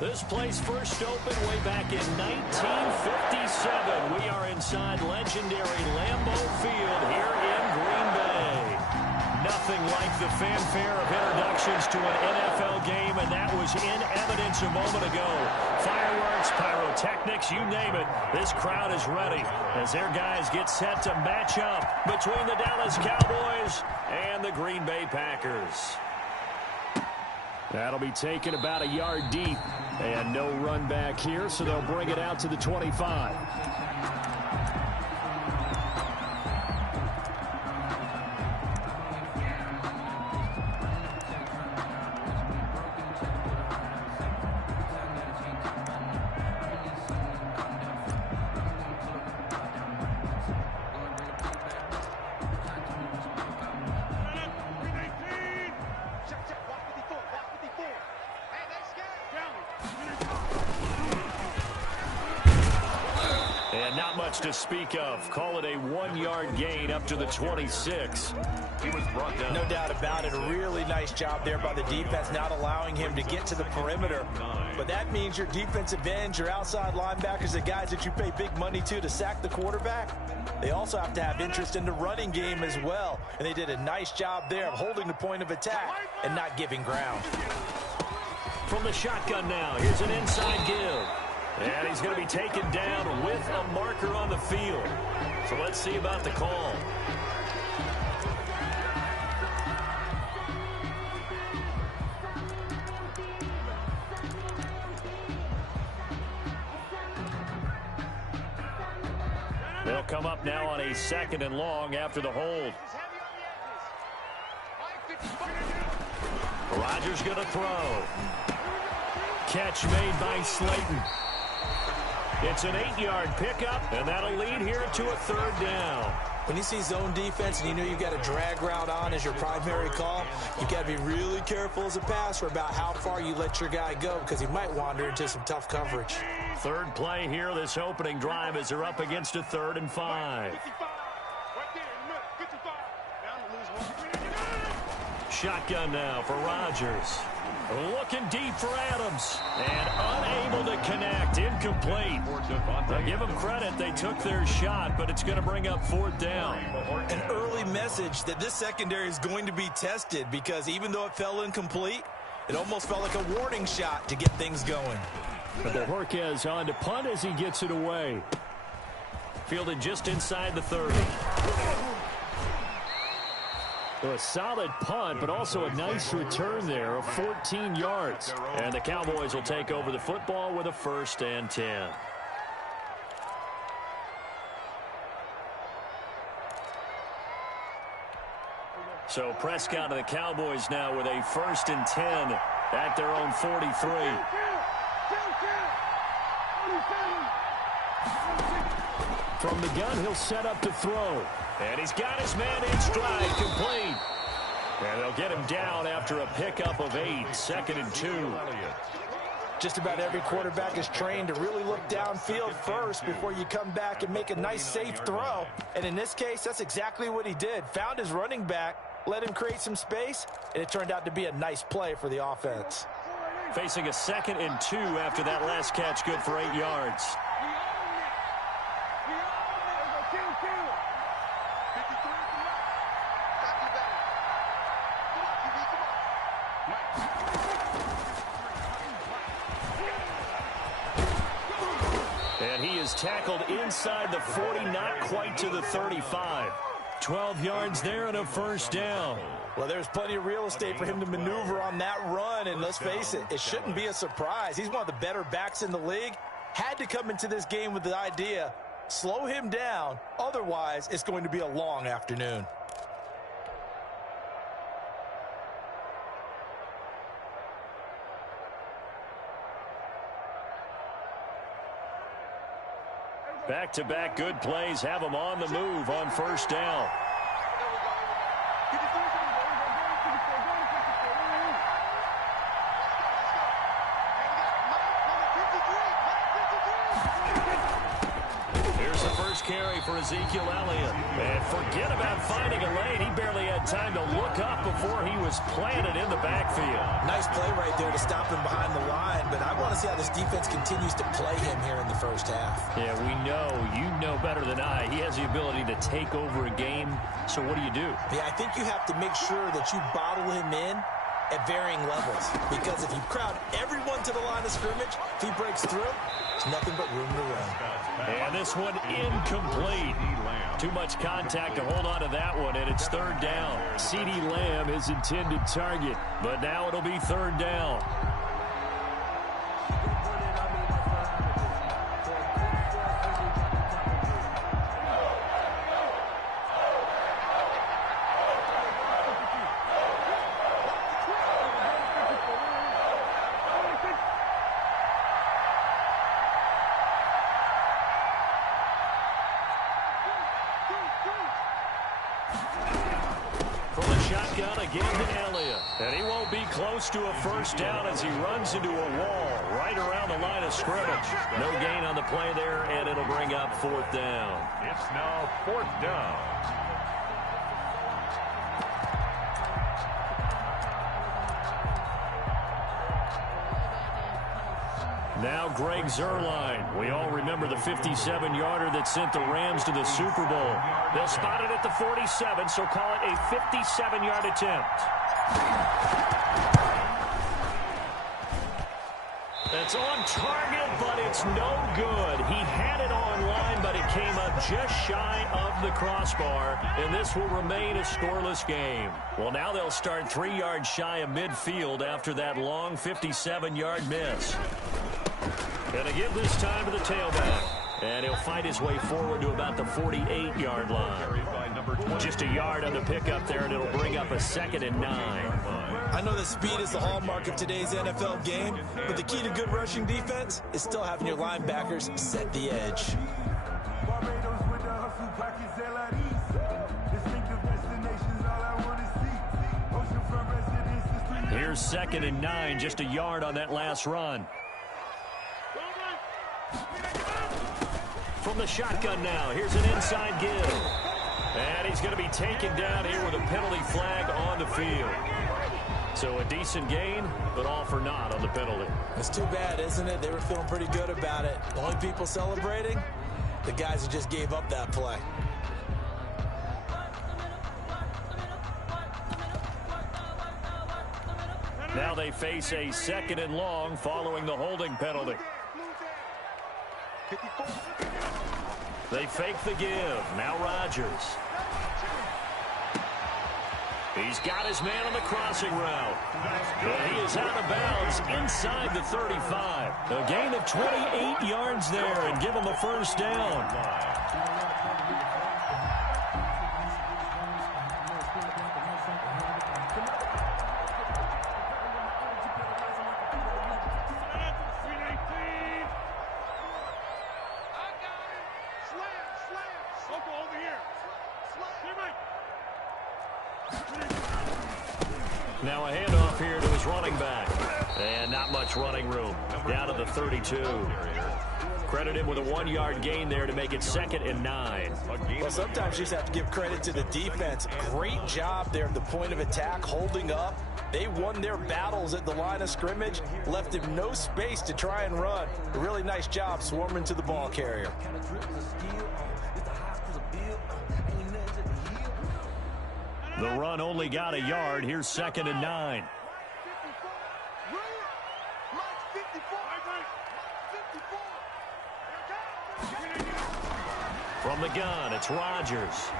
This place first opened way back in 1957. We are inside legendary Lambeau Field here in Green Bay. Nothing like the fanfare of introductions to an NFL game, and that was in evidence a moment ago. Fireworks, pyrotechnics, you name it. This crowd is ready as their guys get set to match up between the Dallas Cowboys and the Green Bay Packers. That'll be taken about a yard deep. And no run back here, so they'll bring it out to the 25. To speak of. Call it a 1-yard gain up to the 26. He was brought down. No doubt about it. A really nice job there by the defense, not allowing him to get to the perimeter. But that means your defensive ends, your outside linebackers, the guys that you pay big money to sack the quarterback, they also have to have interest in the running game as well. And they did a nice job there of holding the point of attack and not giving ground. From the shotgun now, here's an inside give. And he's going to be taken down with a marker on the field. So let's see about the call. They'll come up now on a 2nd and long after the hold. Rodgers going to throw. Catch made by Slayton. It's an 8-yard pickup, and that'll lead here to a 3rd down. When you see zone defense and you know you've got a drag route on as your primary call, you've got to be really careful as a passer about how far you let your guy go because he might wander into some tough coverage. 3rd play here, this opening drive, as they're up against a 3rd and 5. Shotgun now for Rodgers. Looking deep for Adams. And unable to connect. Incomplete. Now give them credit. They took their shot, but it's going to bring up 4th down. An early message that this secondary is going to be tested because even though it fell incomplete, it almost felt like a warning shot to get things going. But Bojorquez on to punt as he gets it away. Fielded just inside the 30. A solid punt, but also a nice return there of 14 yards. And the Cowboys will take over the football with a 1st and 10. So Prescott and the Cowboys now with a 1st and 10 at their own 43. From the gun, he'll set up to throw. And he's got his man in stride, complete. And they'll get him down after a pickup of 8, 2nd and 2. Just about every quarterback is trained to really look downfield first before you come back and make a nice, safe throw. And in this case, that's exactly what he did. Found his running back, let him create some space, and it turned out to be a nice play for the offense. Facing a 2nd and 2 after that last catch, good for 8 yards. And he is tackled inside the 40, not quite to the 35. 12 yards there and a 1st down. Well, there's plenty of real estate for him to maneuver on that run, and let's face it, it shouldn't be a surprise. He's one of the better backs in the league. Had to come into this game with the idea, slow him down, otherwise it's going to be a long afternoon. Back-to-back good plays have him on the move on 1st down. carry for Ezekiel Elliott. And forget about finding a lane. He barely had time to look up before he was planted in the backfield. Nice play right there to stop him behind the line, but I want to see how this defense continues to play him here in the first half. Yeah, we know. You know better than I. He has the ability to take over a game. So what do you do? Yeah, I think you have to make sure that you bottle him in at varying levels, because if you crowd everyone to the line of scrimmage, if he breaks through, there's nothing but room to run. And this one incomplete. Too much contact to hold on to that one, and it's third down. CeeDee Lamb is intended target, but now it'll be third down. And he won't be close to a first down as he runs into a wall right around the line of scrimmage. No gain on the play there, and it'll bring up fourth down. It's now fourth down. Now Greg Zuerlein. We all remember the 57-yarder that sent the Rams to the Super Bowl. They'll spot it at the 47, so call it a 57-yard attempt. It's on target, but it's no good. He had it on line, but it came up just shy of the crossbar, and this will remain a scoreless game. Well, now they'll start 3 yards shy of midfield after that long 57-yard miss. Gonna give this time to the tailback. And he'll fight his way forward to about the 48-yard line. Just a yard on the pickup there, and it'll bring up a 2nd and 9. I know that speed is the hallmark of today's NFL game, but the key to good rushing defense is still having your linebackers set the edge. Here's 2nd and 9, just a yard on that last run. From the shotgun now, here's an inside give. And he's going to be taken down here with a penalty flag on the field. So a decent gain, but all for naught on the penalty. It's too bad, isn't it? They were feeling pretty good about it. The only people celebrating, the guys who just gave up that play. Now they face a 2nd and long following the holding penalty. They fake the give. Now Rodgers. He's got his man on the crossing route. But he is out of bounds inside the 35. A gain of 28 yards there and give him a first down. Now a handoff here to his running back. And not much running room. Down to the 32. Credit him with a 1-yard gain there to make it 2nd and 9. Well, sometimes you just have to give credit to the defense. Great job there at the point of attack, holding up. They won their battles at the line of scrimmage, left him no space to try and run. A really nice job swarming to the ball carrier. The run only got a yard. Here's 2nd and 9. From the gun, it's Rodgers.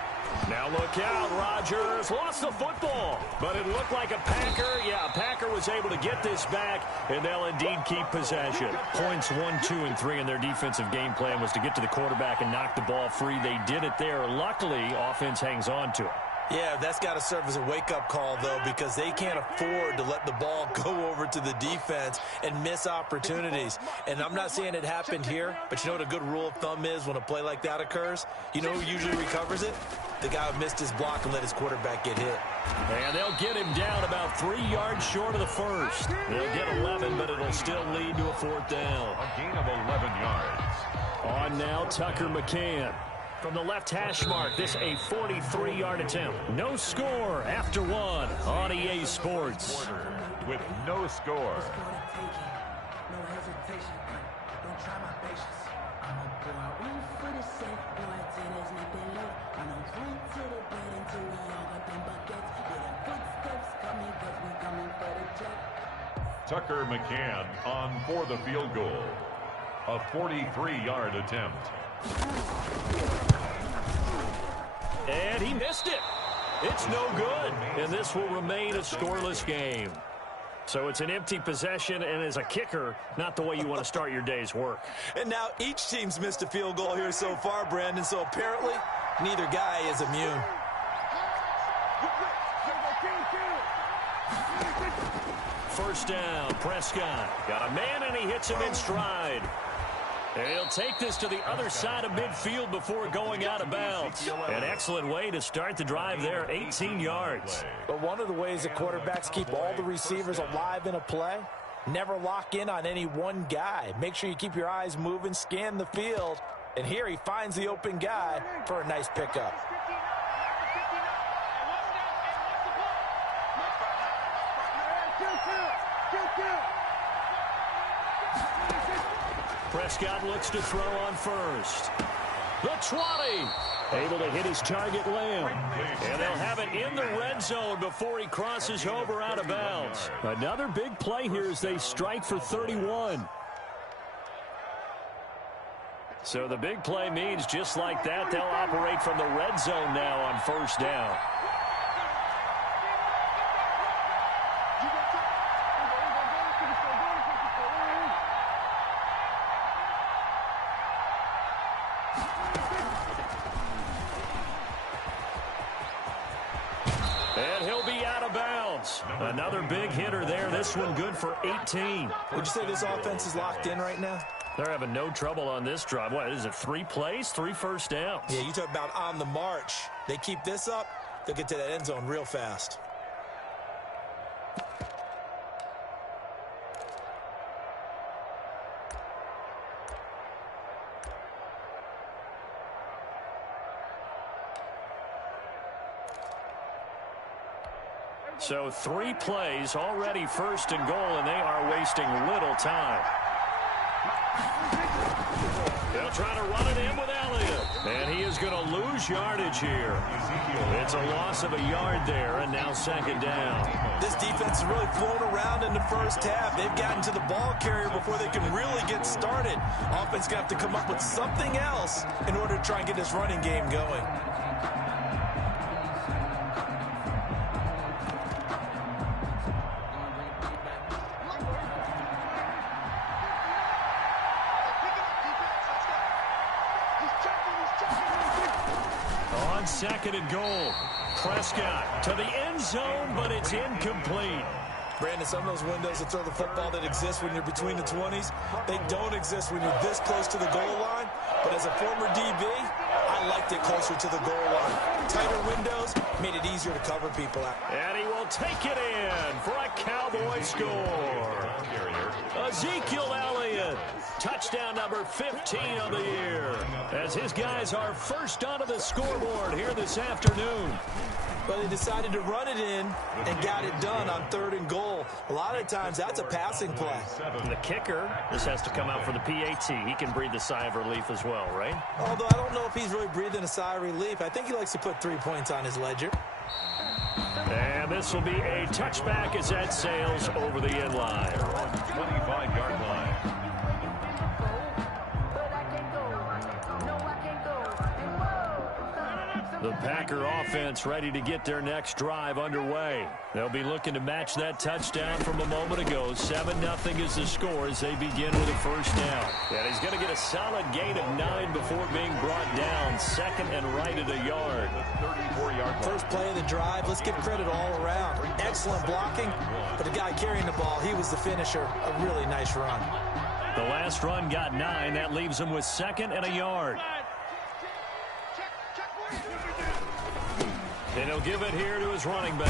Now look out, Rodgers lost the football, but it looked like a Packer. Yeah, a Packer was able to get this back, and they'll indeed keep possession. Points 1, 2, and 3 in their defensive game plan was to get to the quarterback and knock the ball free. They did it there. Luckily, offense hangs on to it. Yeah, that's got to serve as a wake-up call, though, because they can't afford to let the ball go over to the defense and miss opportunities. And I'm not saying it happened here, but you know what a good rule of thumb is when a play like that occurs? You know who usually recovers it? The guy who missed his block and let his quarterback get hit. And they'll get him down about 3 yards short of the first. They'll get 11, but it'll still lead to a 4th down. A gain of 11 yards. On now, Tucker McCann. From the left hash mark, this a 43-yard attempt. No score after one on EA Sports. With no score. Tucker McCann on for the field goal. A 43-yard attempt. And he missed it. It's no good. And this will remain a scoreless game. So it's an empty possession, and as a kicker, not the way you want to start your day's work. And now each team's missed a field goal here so far, Brandon, so apparently neither guy is immune. First down, Prescott. Got a man, and he hits him in stride. And he'll take this to the other side of midfield before going out of bounds. An excellent way to start the drive there, 18 yards. But one of the ways that quarterbacks keep all the receivers alive in a play, never lock in on any one guy. Make sure you keep your eyes moving, scan the field. And here he finds the open guy for a nice pickup. Prescott looks to throw on first. The 20. Able to hit his target, Lamb. And they'll have it in the red zone before he crosses over out of bounds. Another big play here as they strike for 31. So the big play means just like that, they'll operate from the red zone now on first down. And he'll be out of bounds. Another big hitter there. This one good for 18. Would you say this offense is locked in right now? They're having no trouble on this drive. What is it, 3 plays, 3 first downs? Yeah, you talk about on the march. They keep this up, they'll get to that end zone real fast. So 3 plays, already first and goal, and they are wasting little time. They'll try to run it in with Elliott. And he is going to lose yardage here. It's a loss of a yard there, and now second down. This defense has really flown around in the first half. They've gotten to the ball carrier before they can really get started. Offense going to have to come up with something else in order to try and get this running game going. Second and goal. Prescott to the end zone, but it's incomplete. Brandon, some of those windows to throw the football that exist when you're between the 20s, they don't exist when you're this close to the goal line. But as a former DB, I liked it closer to the goal line. Tighter windows made it easier to cover people out. And he will take it in for a Cowboy score. Ezekiel Elliott, touchdown number 15 on the year, as his guys are first onto the scoreboard here this afternoon. But they decided to run it in and got it done on 3rd and goal. A lot of times that's a passing play. And the kicker, this has to come out for the PAT. He can breathe a sigh of relief as well, right? Although I don't know if he's really breathing a sigh of relief. I think he likes to put 3 points on his ledger. And this will be a touchback as that sails over the end line. 25-yard line. The Packer offense ready to get their next drive underway. They'll be looking to match that touchdown from a moment ago. 7-0 is the score as they begin with a first down. And he's going to get a solid gain of 9 before being brought down. Second and right at a yard. 34-yard First play of the drive. Let's give credit all around. Excellent blocking, but the guy carrying the ball, he was the finisher. A really nice run. The last run got 9. That leaves him with 2nd and a yard. And he'll give it here to his running back.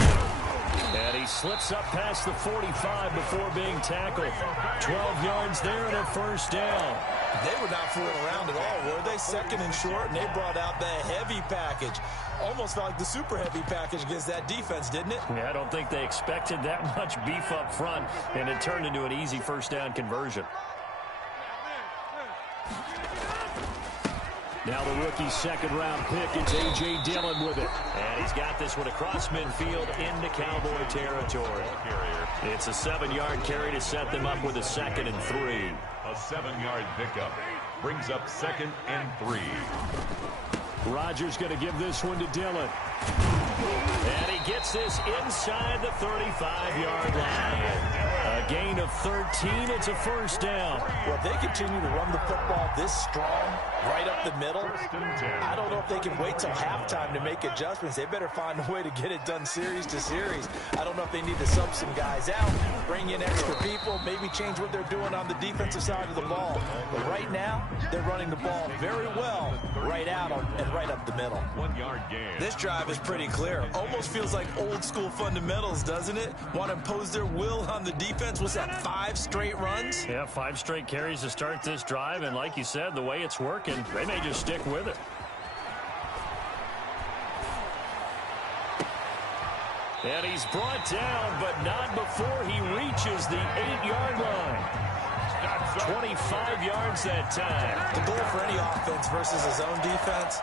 And he slips up past the 45 before being tackled. 12 yards there and a first down. They were not fooling around at all, were they? Second and short, and they brought out the heavy package. Almost felt like the super heavy package against that defense, didn't it? Yeah, I don't think they expected that much beef up front, and it turned into an easy first down conversion. Now the rookie's second-round pick, it's A.J. Dillon with it. And he's got this one across midfield into Cowboy territory. It's a 7-yard carry to set them up with a 2nd and 3. A 7-yard pickup brings up 2nd and 3. Rodgers going to give this one to Dillon. And he gets this inside the 35-yard line. A gain of 13. It's a first down. Well, if they continue to run the football this strong, right up the middle, I don't know if they can wait till halftime to make adjustments. They better find a way to get it done series to series. I don't know if they need to sub some guys out, bring in extra people, maybe change what they're doing on the defensive side of the ball. But right now, they're running the ball very well right at them and right up the middle. 1-yard gain. This drive is pretty clear. Almost feels like old school fundamentals, doesn't it? Want to impose their will on the defense. Was that 5 straight runs? Yeah, 5 straight carries to start this drive, and like you said, the way it's working, they may just stick with it. And he's brought down, but not before he reaches the 8-yard line. 25 yards that time. The goal for any offense versus his own defense,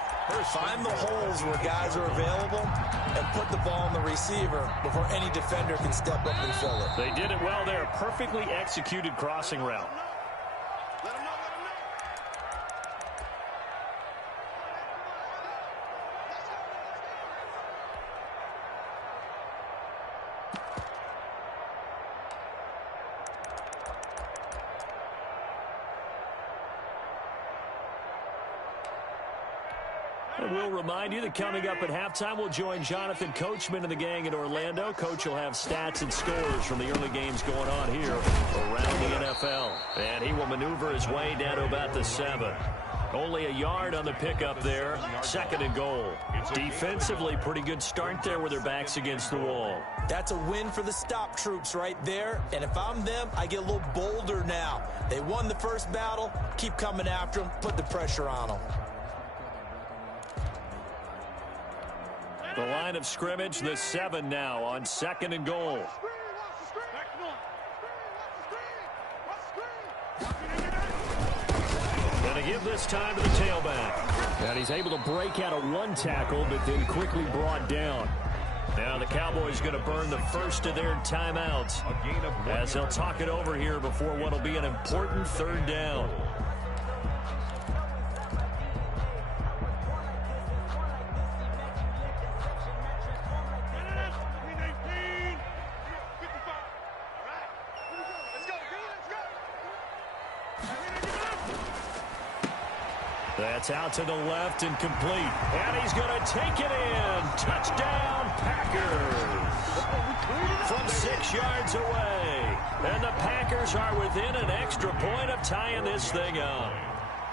find the holes where guys are available and put the ball on the receiver before any defender can step up and fill it. They did it well there. A perfectly executed crossing route. And we'll remind you that coming up at halftime, we'll join Jonathan Coachman and the gang in Orlando. Coach will have stats and scores from the early games going on here around the NFL. And he will maneuver his way down to about the 7. Only a yard on the pickup there. 2nd and goal. Defensively, pretty good start there with their backs against the wall. That's a win for the stop troops right there. And if I'm them, I get a little bolder now. They won the first battle. Keep coming after them. Put the pressure on them. The line of scrimmage, the 7 now on 2nd and goal. And to give this time to the tailback. And he's able to break out of 1 tackle, but then quickly brought down. Now the Cowboys going to burn the first of their timeouts as they'll talk it over here before what will be an important 3rd down. That's out to the left and complete. And he's going to take it in. Touchdown, Packers. From 6 yards away. And the Packers are within an extra point of tying this thing up.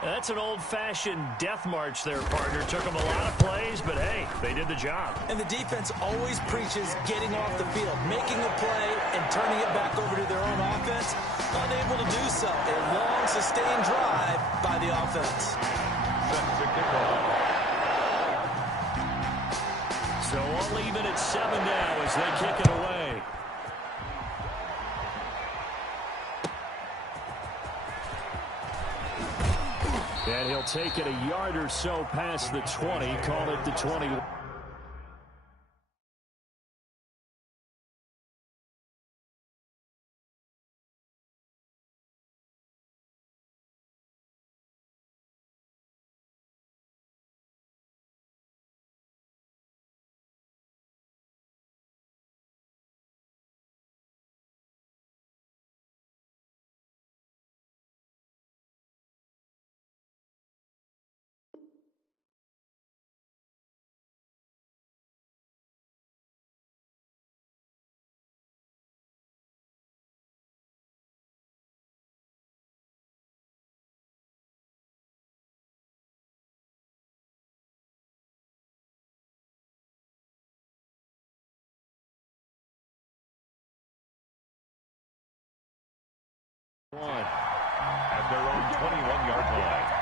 That's an old-fashioned death march there, partner. Took them a lot of plays, but hey, they did the job. And the defense always preaches getting off the field, making a play, and turning it back over to their own offense. Unable to do so. A long, sustained drive by the offense. So all even at 7 now as they kick it away. And he'll take it a yard or so past the 20, call it the 21. At their own 21-yard line.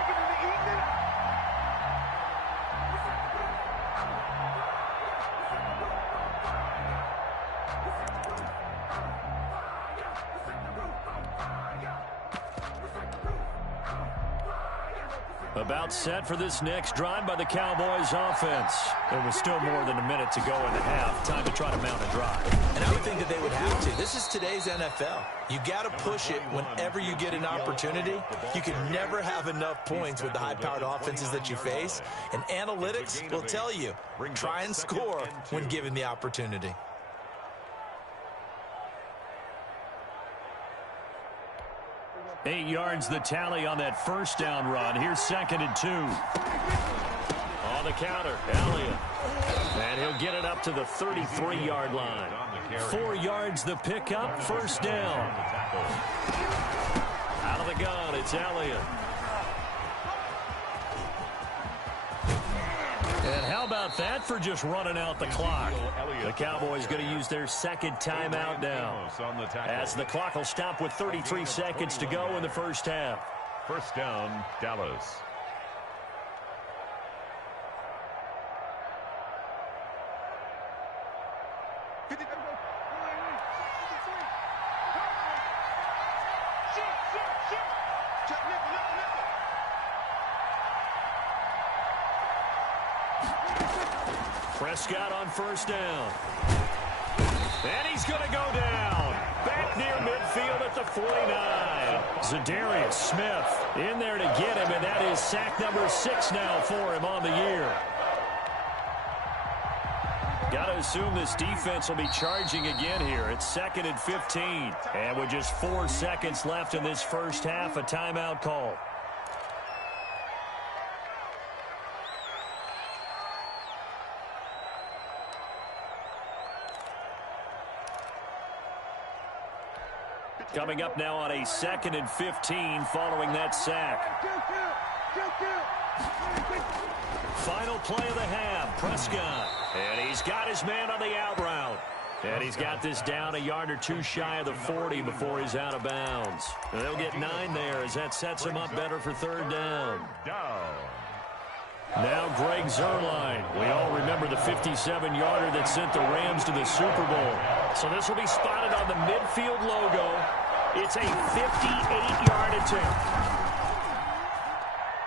About set for this next drive by the Cowboys offense. There was still more than a minute to go in the half. Time to try to mount a drive. And I would think that they would have to. This is today's NFL. You got to push it whenever you get an opportunity. You can never have enough points with the high-powered offenses that you face. And analytics will tell you, try and score when given the opportunity. Eight yards the tally on that first down run. Here's 2nd and 2. On the counter, Elliott. And he'll get it up to the 33-yard line. 4 yards the pickup, first down. Out of the gun, it's Elliott. And how about that for just running out the clock? The Cowboys going to use their second timeout now, as the clock will stop with 33 seconds to go in the first half. First down, Dallas. Prescott on first down. And he's going to go down. Back near midfield at the 49. Za'Darius Smith in there to get him, and that is sack number 6 now for him on the year. Got to assume this defense will be charging again here. It's 2nd and 15. And with just 4 seconds left in this first half, a timeout call. Coming up now on a 2nd and 15 following that sack. Final play of the half, Prescott. And he's got his man on the out route. And he's got this down a yard or two shy of the 40 before he's out of bounds. And they'll get 9 there as that sets him up better for third down. Now Greg Zuerlein. We all remember the 57-yarder that sent the Rams to the Super Bowl. So this will be spotted on the midfield logo. It's a 58-yard attempt.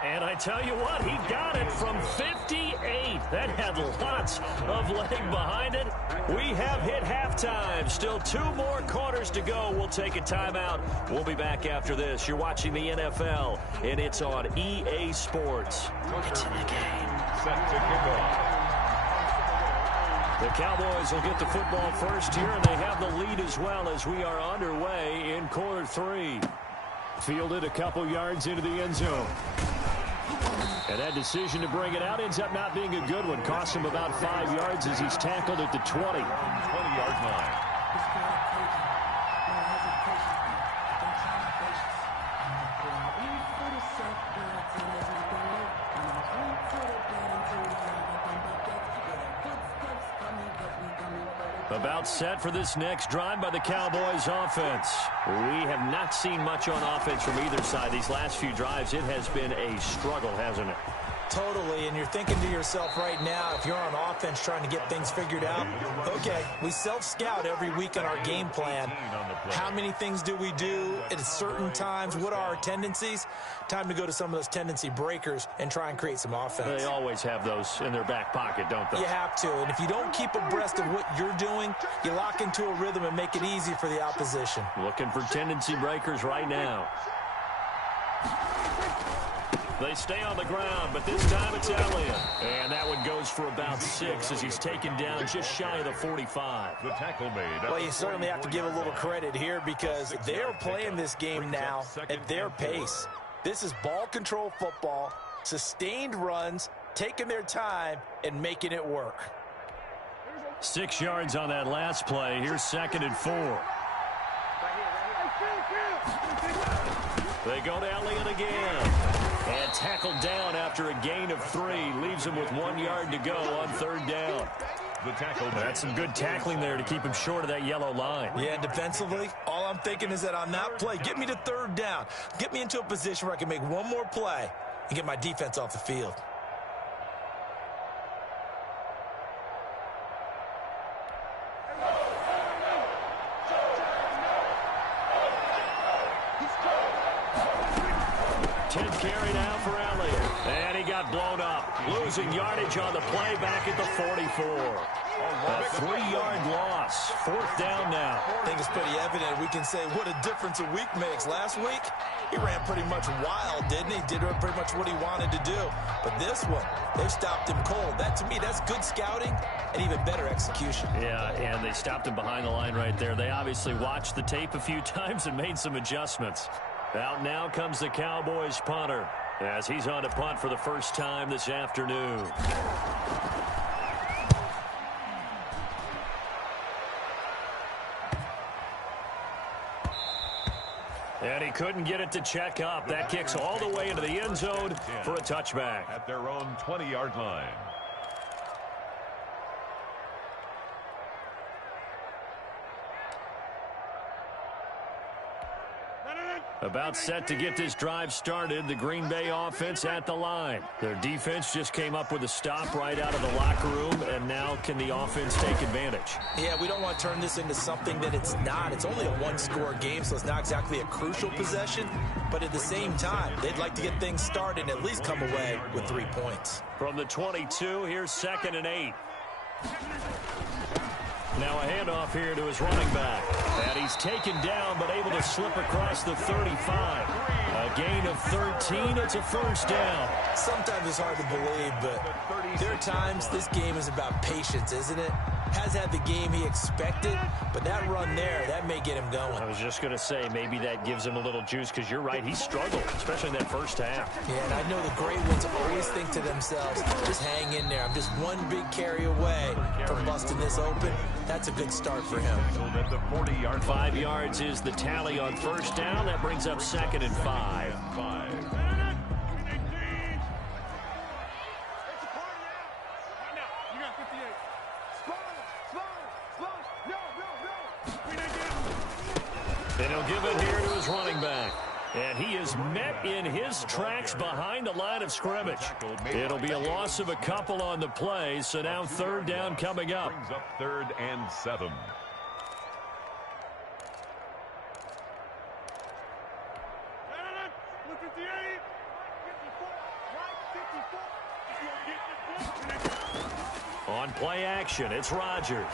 And I tell you what, he got it from 58. That had lots of leg behind it. We have hit halftime. Still 2 more quarters to go. We'll take a timeout. We'll be back after this. You're watching the NFL, and it's on EA Sports. It's in the game. Set to kick off. The Cowboys will get the football first here, and they have the lead as well as we are underway in quarter 3. Fielded a couple yards into the end zone. And that decision to bring it out ends up not being a good one. Cost him about 5 yards as he's tackled at the 20. 20-yard line. About set for this next drive by the Cowboys offense. We have not seen much on offense from either side. These last few drives, it has been a struggle, hasn't it? Totally, and you're thinking to yourself right now, if you're on offense trying to get things figured out, okay, we self-scout every week on our game plan. How many things do we do at certain times? What are our tendencies? Time to go to some of those tendency breakers and try and create some offense. They always have those in their back pocket, don't they? You have to, and if you don't keep abreast of what you're doing, you lock into a rhythm and make it easy for the opposition. Looking for tendency breakers right now. They stay on the ground, but this time it's Elliott. And that one goes for about 6 as he's taken down just shy of the 45. The tackle made. Well, you certainly have to give a little credit here because they're playing this game now at their pace. This is ball control football, sustained runs, taking their time, and making it work. 6 yards on that last play. Here's 2nd and 4. They go to Elliott again. And tackled down after a gain of 3. Leaves him with 1 yard to go on third down. the tackle. That's some good tackling there to keep him short of that yellow line. Yeah, and defensively, all I'm thinking is that on that play, get me to third down. Get me into a position where I can make one more play and get my defense off the field. Carry now for Elliott. And he got blown up. Losing yardage on the play back at the 44. A 3-yard loss. Fourth down now. I think it's pretty evident. We can say what a difference a week makes. Last week, he ran pretty much wild, didn't he? Did pretty much what he wanted to do. But this one, they stopped him cold. That, to me, that's good scouting and even better execution. Yeah, and they stopped him behind the line right there. They obviously watched the tape a few times and made some adjustments. Out now comes the Cowboys punter as he's on to punt for the first time this afternoon. And he couldn't get it to check up. That kicks all the way into the end zone for a touchback. At their own 20-yard line. About set to get this drive started, the Green Bay offense at the line. Their defense just came up with a stop right out of the locker room, and now can the offense take advantage? Yeah, we don't want to turn this into something that it's not. It's only a one-score game, so it's not exactly a crucial possession. But at the same time, they'd like to get things started and at least come away with 3 points. From the 22, here's 2nd and 8. Now a handoff here to his running back. And he's taken down but able to slip across the 35. A gain of 13. It's a first down. Sometimes it's hard to believe, but there are times this game is about patience, isn't it? Has had the game he expected, but that run there, that may get him going. I was just going to say, maybe that gives him a little juice, because you're right, he struggled, especially in that first half. Yeah, and I know the great ones always think to themselves, just hang in there. I'm just one big carry away from busting this open. That's a good start for him. 5 yards is the tally on first down. That brings up 2nd and 5. And he'll give it here to his running back. And he is met in his tracks behind the line of scrimmage. It'll be a loss of a couple on the play, so now third down coming up. Brings up 3rd and 7. On play action, it's Rodgers.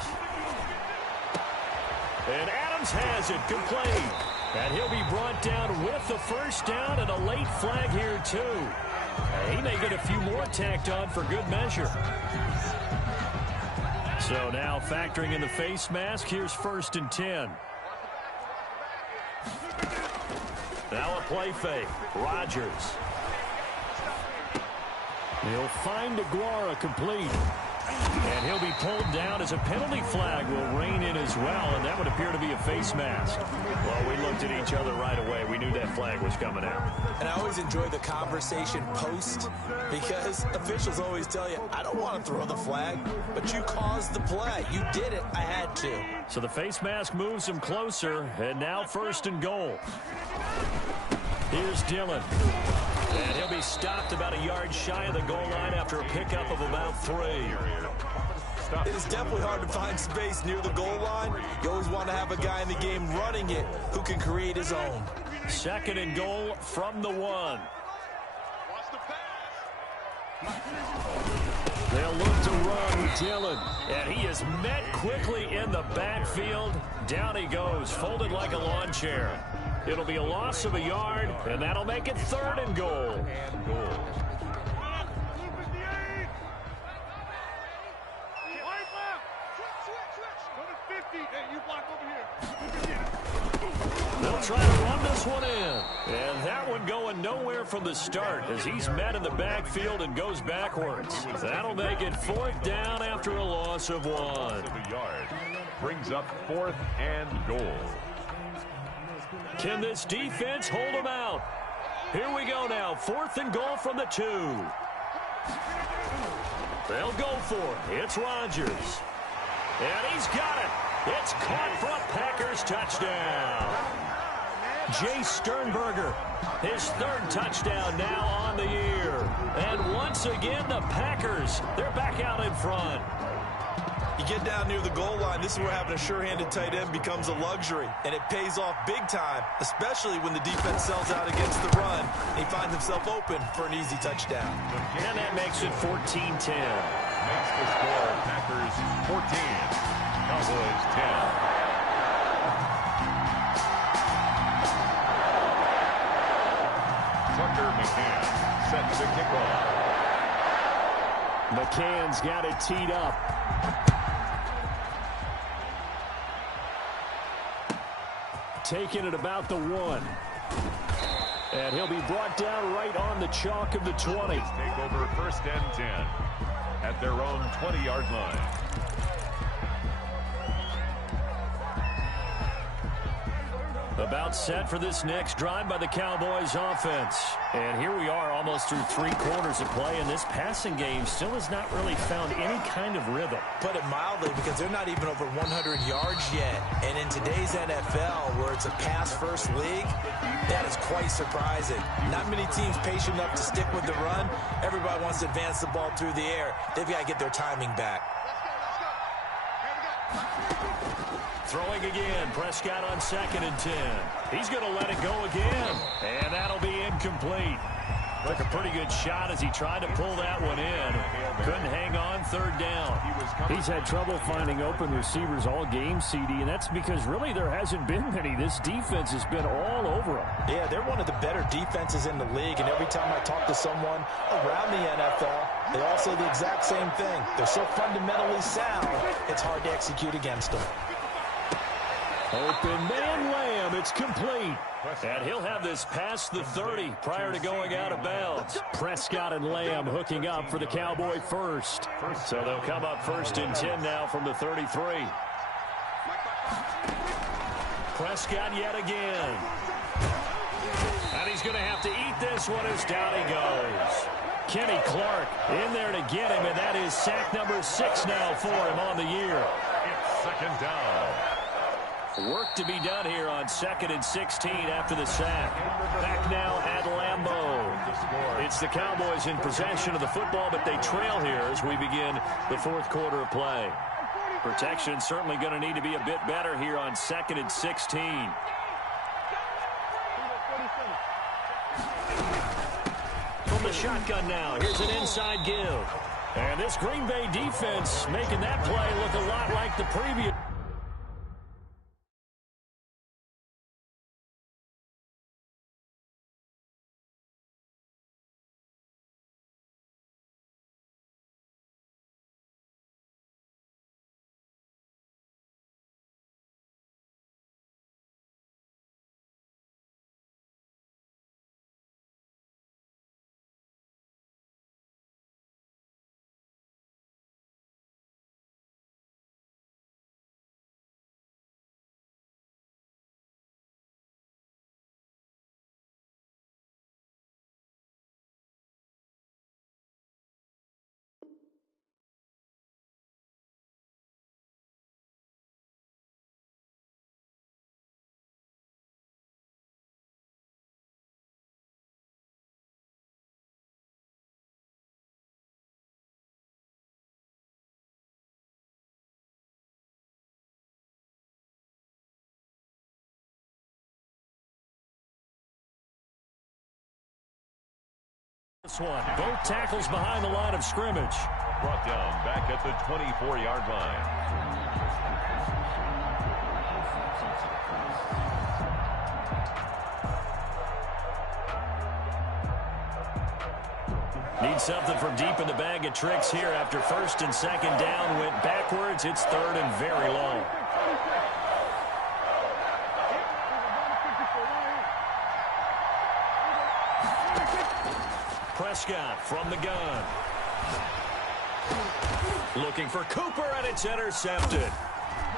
And Adams has it, complete. And he'll be brought down with the first down and a late flag here too. He may get a few more tacked on for good measure. So now factoring in the face mask, here's 1st and 10. Now a play fake. Rodgers. He'll find Aguara complete. And he'll be pulled down as a penalty flag will rein in as well, and that would appear to be a face mask. Well, we looked at each other right away. We knew that flag was coming out. And I always enjoy the conversation post, because officials always tell you, I don't want to throw the flag, but you caused the play. You did it. I had to. So the face mask moves him closer, and now 1st and goal. Here's Dillon. And he'll be stopped about a yard shy of the goal line after a pickup of about 3. It is definitely hard to find space near the goal line. You always want to have a guy in the game running it who can create his own. 2nd and goal from the 1. They'll look to run with Dillon. And he is met quickly in the backfield. Down he goes, folded like a lawn chair. It'll be a loss of a yard, and that'll make it 3rd and goal. They'll try to run this one in. And that one going nowhere from the start as he's met in the backfield and goes backwards. That'll make it 4th down after a loss of 1. Brings up 4th and goal. Can this defense hold them out? Here we go now. 4th and goal from the 2. They'll go for it. It's Rodgers. And he's got it. It's caught for a Packers touchdown. Jay Sternberger, his third touchdown now on the year. And once again, the Packers, they're back out in front. You get down near the goal line, this is where having a sure-handed tight end becomes a luxury, and it pays off big time, especially when the defense sells out against the run. He finds himself open for an easy touchdown. And that makes it 14-10. Makes the score Packers 14, Cowboys 10. Tucker McCann sets the kickoff. McCann's got it teed up. Taking it about the 1. And he'll be brought down right on the chalk of the 20. Take over 1st and 10 at their own 20-yard line. About set for this next drive by the Cowboys offense. And here we are almost through 3 quarters of play, and this passing game still has not really found any kind of rhythm. Put it mildly, because they're not even over 100 yards yet. And in today's NFL, where it's a pass-first league, that is quite surprising. Not many teams patient enough to stick with the run. Everybody wants to advance the ball through the air. They've got to get their timing back. Throwing again, Prescott on 2nd and 10. He's going to let it go again, and that'll be incomplete. Took a pretty good shot as he tried to pull that one in. Couldn't hang on 3rd down. He's had trouble finding open receivers all game, CD, and that's because really there hasn't been many. This defense has been all over him. Yeah, they're one of the better defenses in the league, and every time I talk to someone around the NFL, they all say the exact same thing. They're so fundamentally sound, it's hard to execute against them. Open man Lamb, it's complete. And he'll have this past the 30 prior to going out of bounds. Prescott and Lamb hooking up for the Cowboy first. So they'll come up 1st and 10 now from the 33. Prescott yet again. And he's going to have to eat this one as down he goes. Kenny Clark in there to get him, and that is sack number 6 now for him on the year. It's 2nd down. Work to be done here on 2nd and 16 after the sack. Back now at Lambeau. It's the Cowboys in possession of the football, but they trail here as we begin the 4th quarter of play. Protection certainly going to need to be a bit better here on 2nd and 16. From the shotgun now, here's an inside give. And this Green Bay defense making that play look a lot like the previous. This one, both tackles behind the line of scrimmage. Brought down back at the 24-yard line. Need something from deep in the bag of tricks here after 1st and 2nd down. Went backwards. It's 3rd and very long. Prescott from the gun. Looking for Cooper, and it's intercepted.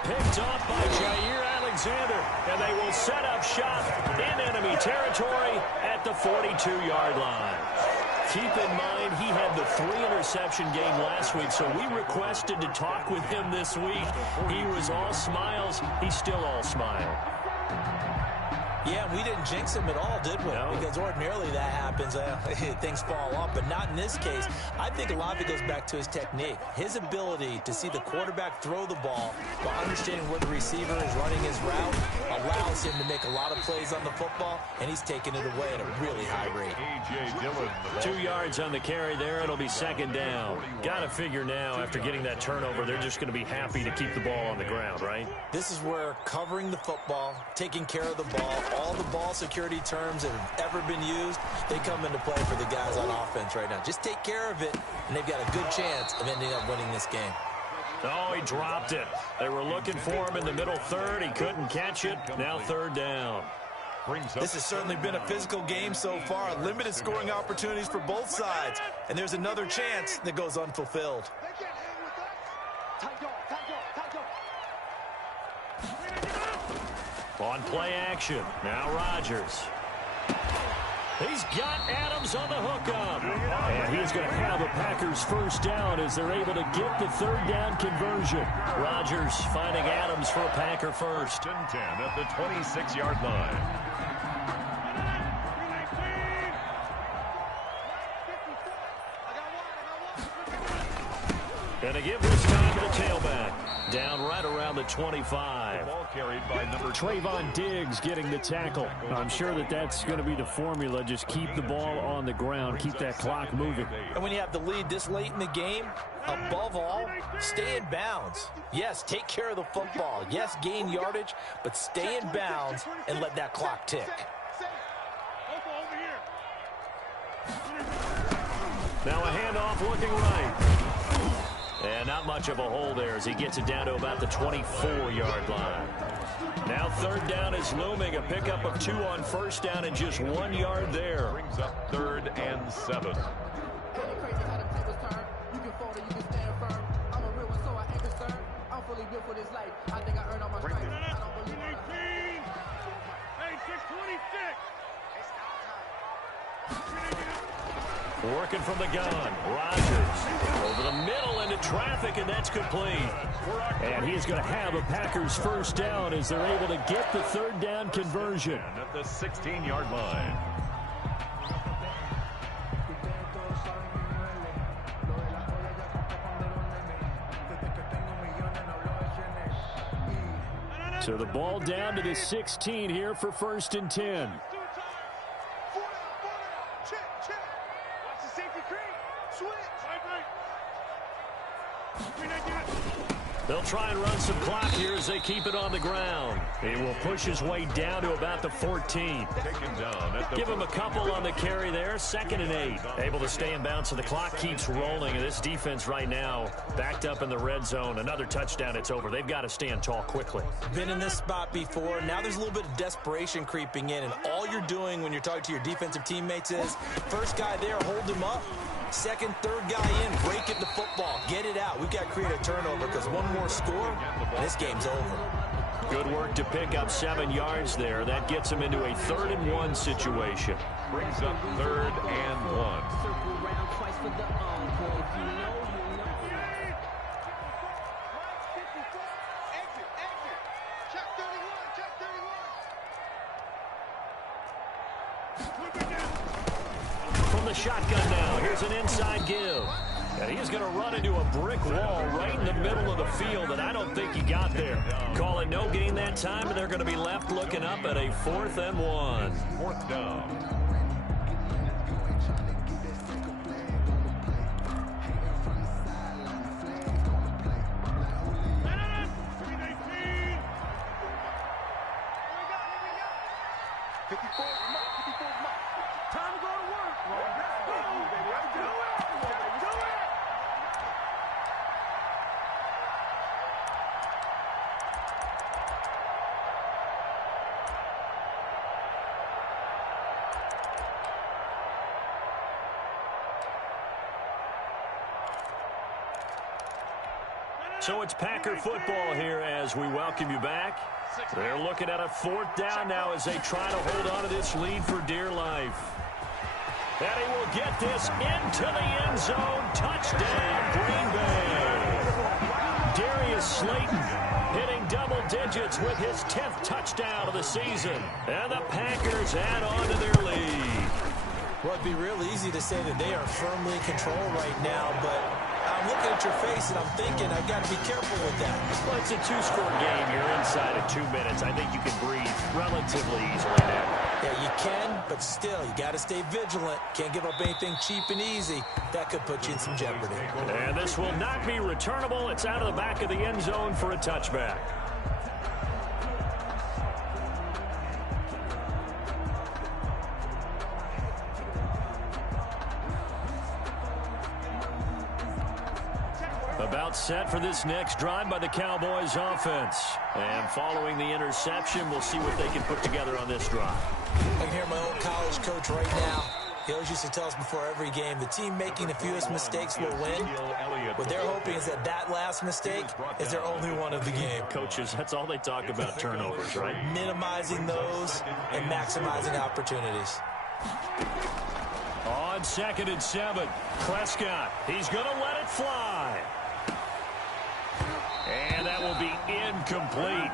Picked off by Jair Alexander, and they will set up shop in enemy territory at the 42-yard line. Keep in mind, he had the 3-interception game last week, so we requested to talk with him this week. He was all smiles. He's still all smile. Yeah, we didn't jinx him at all, did we? No. Because ordinarily that happens. Things fall off, but not in this case. I think a lot of it goes back to his technique. His ability to see the quarterback throw the ball while understanding where the receiver is running his route allows him to make a lot of plays on the football, and he's taking it away at a really high rate. A.J. Dillon. 2 yards on the carry there. It'll be second down. Got to figure now, after getting that turnover, they're just going to be happy to keep the ball on the ground, right? This is where covering the football, taking care of the ball, all the ball security terms that have ever been used, they come into play for the guys on offense right now. Just take care of it, and they've got a good chance of ending up winning this game. Oh, he dropped it. They were looking for him in the middle third. He couldn't catch it. Now third down. This has certainly been a physical game so far. Limited scoring opportunities for both sides. And there's another chance that goes unfulfilled. On play action. Now Rodgers. He's got Adams on the hookup. And he's going to have a Packers first down as they're able to get the third down conversion. Rodgers finding Adams for a Packer first. 10 at the 26-yard line. And to give this time to the tailback. Down right around the 25. Ball carried by number Trayvon Diggs getting the tackle. I'm sure that that's going to be the formula. Just keep the ball on the ground. Keep that clock moving. And when you have the lead this late in the game, above all, stay in bounds. Yes, take care of the football. Yes, gain yardage, but stay in bounds and let that clock tick. Now a handoff looking right. And not much of a hole there as he gets it down to about the 24-yard line. Now third down is looming. A pickup of 2 on first down and just 1 yard there. Brings up 3rd and 7. Working from the gun. Rodgers over the middle into traffic, and that's complete. And he's going to have a Packers first down as they're able to get the third down conversion. At the 16-yard line. So the ball down to the 16 here for 1st and 10. They'll try and run some clock here as they keep it on the ground. He will push his way down to about the 14. Taken down at the Give him a couple on the carry there. 2nd and 8. Able to stay in bounds, so the clock keeps rolling. And this defense right now backed up in the red zone. Another touchdown, it's over. They've got to stand tall quickly. Been in this spot before. Now there's a little bit of desperation creeping in. And all you're doing when you're talking to your defensive teammates is, first guy there, hold him up. Second, third guy in, break it to football. Get it out. We've got to create a turnover because one more score, and this game's over. Good work to pick up 7 yards there. That gets him into a 3rd and 1 situation. Brings up 3rd and 1. From the shotgun now, here's an inside give. And he's going to run into a brick wall right in the middle of the field, and I don't think he got there. Call it no gain that time, and they're going to be left looking up at a 4th and 1. 4th down. So it's Packer football here as we welcome you back. They're looking at a 4th down now as they try to hold on to this lead for dear life. And he will get this into the end zone. Touchdown, Green Bay. Darius Slayton hitting double digits with his 10th touchdown of the season. And the Packers add on to their lead. Well, it'd be real easy to say that they are firmly in control right now, but I'm looking at your face and I'm thinking I've got to be careful with that. Well, it's a two-score game. You're inside of 2 minutes. I think you can breathe relatively easily now. Yeah, you can, but still, you got to stay vigilant. Can't give up anything cheap and easy. That could put you in some jeopardy. And this will not be returnable. It's out of the back of the end zone for a touchback. About set for this next drive by the Cowboys offense. And following the interception, we'll see what they can put together on this drive. I can hear my old college coach right now. He always used to tell us before every game, the team making the fewest mistakes will win. What they're hoping is that that last mistake is their only one of the game. Coaches, that's all they talk about, turnovers, right? Minimizing those and maximizing opportunities. On 2nd and 7, Prescott. He's going to let it fly. And that will be incomplete.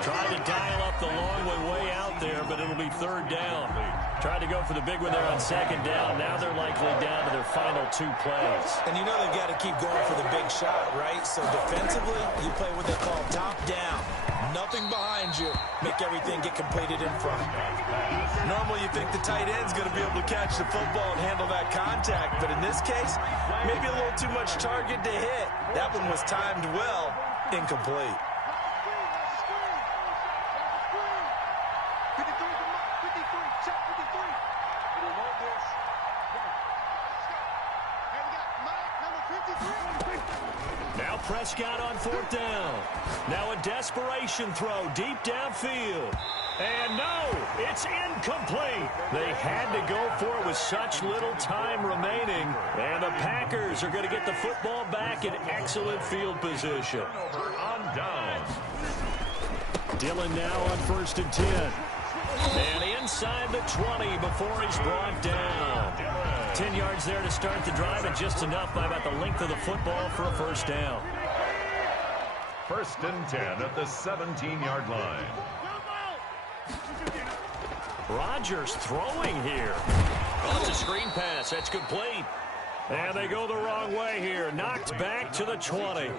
Trying to dial up the long one way out there, but it'll be 3rd down. Tried to go for the big one there on 2nd down. Now they're likely down to their final 2 plays. And you know they've got to keep going for the big shot, right? So defensively, you play what they call top down. Nothing behind you. Make everything get completed in front. Normally you think the tight end's going to be able to catch the football and handle that contact, but in this case, maybe a little too much target to hit. That one was timed well, incomplete. Now Prescott on 4th down. Now a desperation throw deep downfield. And no, it's incomplete. They had to go for it with such little time remaining. And the Packers are going to get the football back in excellent field position. On down. Dillon now on 1st and 10. And inside the 20 before he's brought down. 10 yards there to start the drive, and just enough by about the length of the football for a 1st down. 1st and 10 at the 17-yard line. Rodgers throwing here. Oh, it's a screen pass. That's complete. And they go the wrong way here. Knocked back to the 20.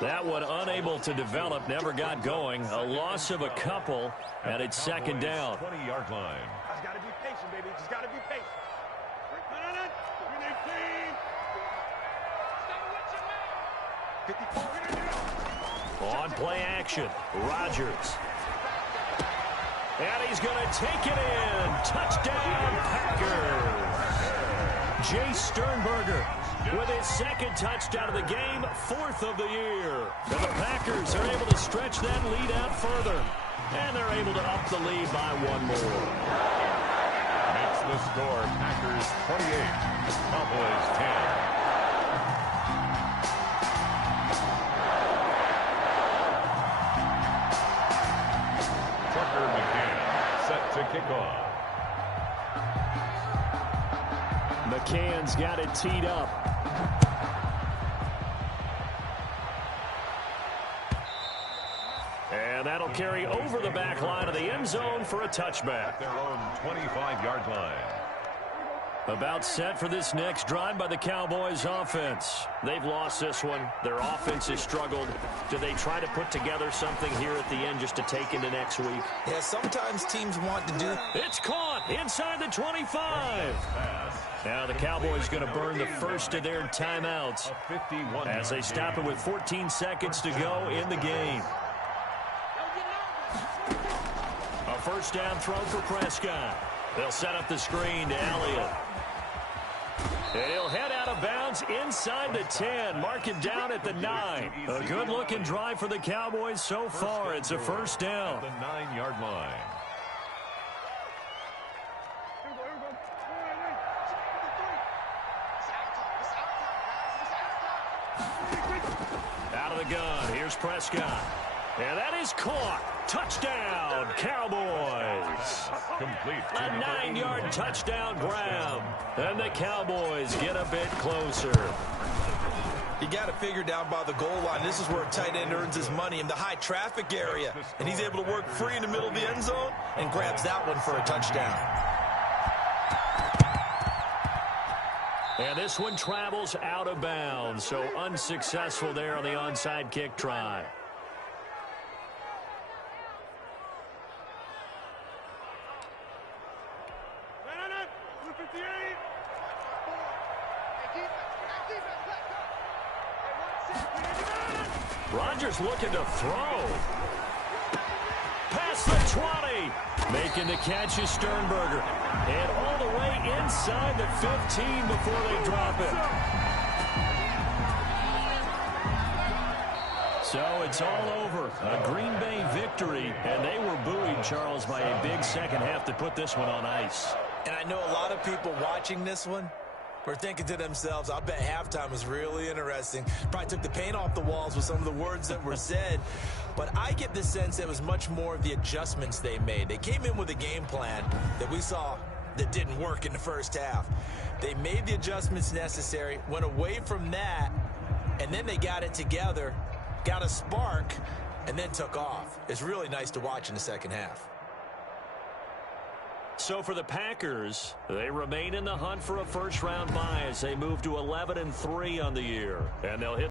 That one unable to develop, never got going. A loss of a couple, and it's 2nd down. 20-yard line. Just got to be patient, baby. Just got to be patient. On play action, Rodgers. And he's going to take it in. Touchdown, Packers. Jace Sternberger with his 2nd touchdown of the game, 4th of the year. And the Packers are able to stretch that lead out further. And they're able to up the lead by 1 more. Makes the score Packers 28, Cowboys 10. Tucker McCann set to kick off. McCann's got it teed up. And that'll carry over the back line of the end zone for a touchback. At their own 25-yard line. About set for this next drive by the Cowboys offense. They've lost this one. Their offense has struggled. Do they try to put together something here at the end just to take into next week? Yeah, sometimes teams want to do. It's caught inside the 25. Now the Cowboys going to burn the first of their timeouts as they stop it with 14 seconds to go in the game. A 1st down throw for Prescott. They'll set up the screen to Elliott. And he'll head out of bounds inside the 10. Mark him down at the 9. A good-looking drive for the Cowboys so far. It's a 1st down. The 9-yard line. Out of the gun. Here's Prescott. And that is caught. Touchdown, Cowboys. complete. A 9-yard touchdown grab. And the Cowboys get a bit closer. You got to figure down by the goal line. This is where a tight end earns his money in the high traffic area. And he's able to work free in the middle of the end zone and grabs that one for a touchdown. And this one travels out of bounds. So unsuccessful there on the onside kick try. Rodgers looking to throw. Past the 20. Making the catch is Sternberger. And all the way inside the 15 before they drop it. So it's all over. A Green Bay victory. And they were buoyed, Charles, by a big second half to put this one on ice. And I know a lot of people watching this one were thinking to themselves, I bet halftime was really interesting. Probably took the paint off the walls with some of the words that were said. But I get the sense it was much more of the adjustments they made. They came in with a game plan that we saw that didn't work in the first half. They made the adjustments necessary, went away from that, and then they got it together, got a spark, and then took off. It's really nice to watch in the second half. So for the Packers, they remain in the hunt for a first-round bye as they move to 11-3 on the year. And they'll hit